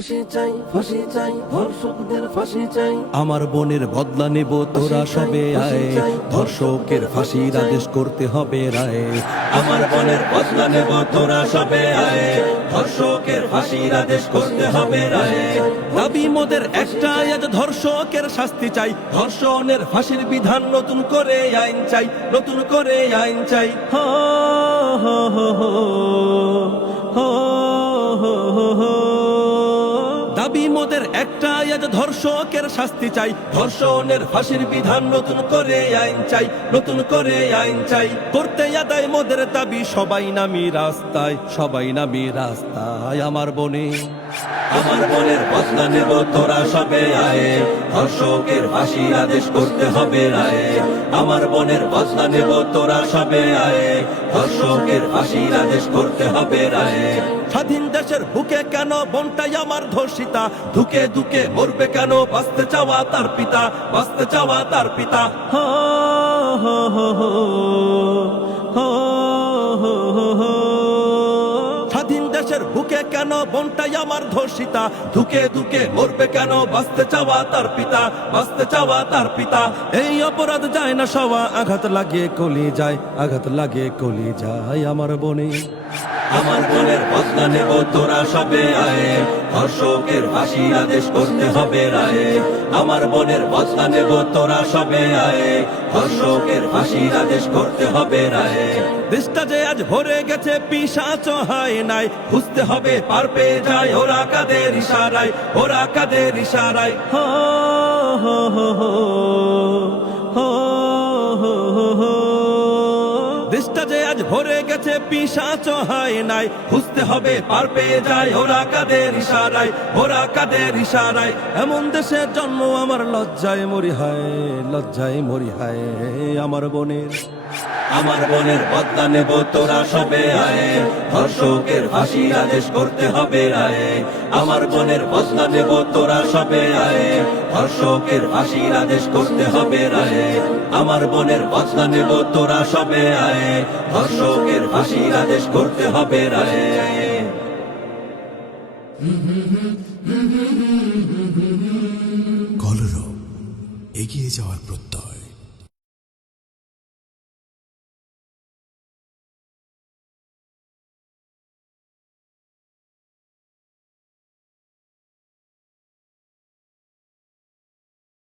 ফাঁসি চাই, ফাঁসি চাই, ধর্ষকদের ফাঁসি চাই। আমার বোনের বদলা নেব তোরা সবে আয়, ধর্ষকের ফাঁসির আদেশ করতে হবে রায়। আমার বোনের বদলা নেব তোরা সবে আয়, ধর্ষকের ফাঁসির আদেশ করতে হবে রায়। দাবি মোদের একটাই, আজ ধর্ষকের শাস্তি চাই, ধর্ষণের ফাঁসির বিধান নতুন করে আইন চাই, নতুন করে আইন চাই। হো হো হো হো হো হো হো হো। দাবি মোদের একটাই, আজ ধর্ষকের শাস্তি চাই, ধর্ষণের ফাঁসির বিধান নতুন করে আইন চাই, নতুন করে আইন চাই। করতে আদায় মোদের দাবি, সবাই নামি রাস্তায়, সবাই নামি রাস্তায়। আমার বোনে, আমার বোনের বদলা নেব তোরা সবে আয়, ধর্ষকের ফাঁসির আদেশ করতে হবে রায়। আমার বোনের বদলা নেব তোরা সবে আয়, ধর্ষকের ফাঁসির আদেশ করতে হবে রায়। স্বাধীন দেশের বুকে কেন বোনটাই আমার ধর্ষিতা, ধুকে ধুকে মরবে কেন বাঁচতে চাওয়া তার পিতা, বাঁচতে চাওয়া তার পিতা। হো হো হো হো হো হো হো হো। স্বাধীন দেশের বুকে কেন বোনটাই আমার ধর্ষিতা, ধুকে ধুকে মরবে কেন বাঁচতে চাওয়া তার পিতা, বাঁচতে চাওয়া তার পিতা। এই অপরাধ যায় না সওয়া, আঘাত লাগে কলি যায়, আঘাত লাগে কলি যায়। আমার বোনে, আমার বোনের বদলা নেব তোরা সবে আয়, ধর্ষকের ফাঁসির আদেশ করতে হবে রায়। আমার বোনের বদলা নেব তোরা সবে আয়, ধর্ষকের ফাঁসির আদেশ করতে হবে রায়। দেশটা যে আজ ভরে গেছে পিশাচ হয় নাই, বুঝতে হবে পার পেয়ে যায় ওরা কাদের ইশারায়, ওরা কাদের ইশারায়। হো হো হো হো হো হো হো হো। দেশটা যে আজ ভরে গেছে পিশাচ হয় নাই, বুঝতে হবে পার পেয়ে যায় ওরা কাদের ইশারায়, ওরা কাদের ইশারায়। এমন দেশের জন্ম আমার লজ্জায় মরি হায়, লজ্জায় মরি হায়। আমার বোনের, আমার বোনের বদলা নেব তোরা সবে আয়, ধর্ষকের ফাঁসির আদেশ করতে হবে রায়। আমার বোনের বদলা নেব তোরা সবে আয়, ধর্ষকের ফাঁসির আদেশ করতে হবে রায়। আমার বোনের বদলা নেব তোরা সবে আয়, ধর্ষকের ফাঁসির আদেশ করতে হবে রায়। কলরব, এগিয়ে যাওয়ার প্রত্যয়।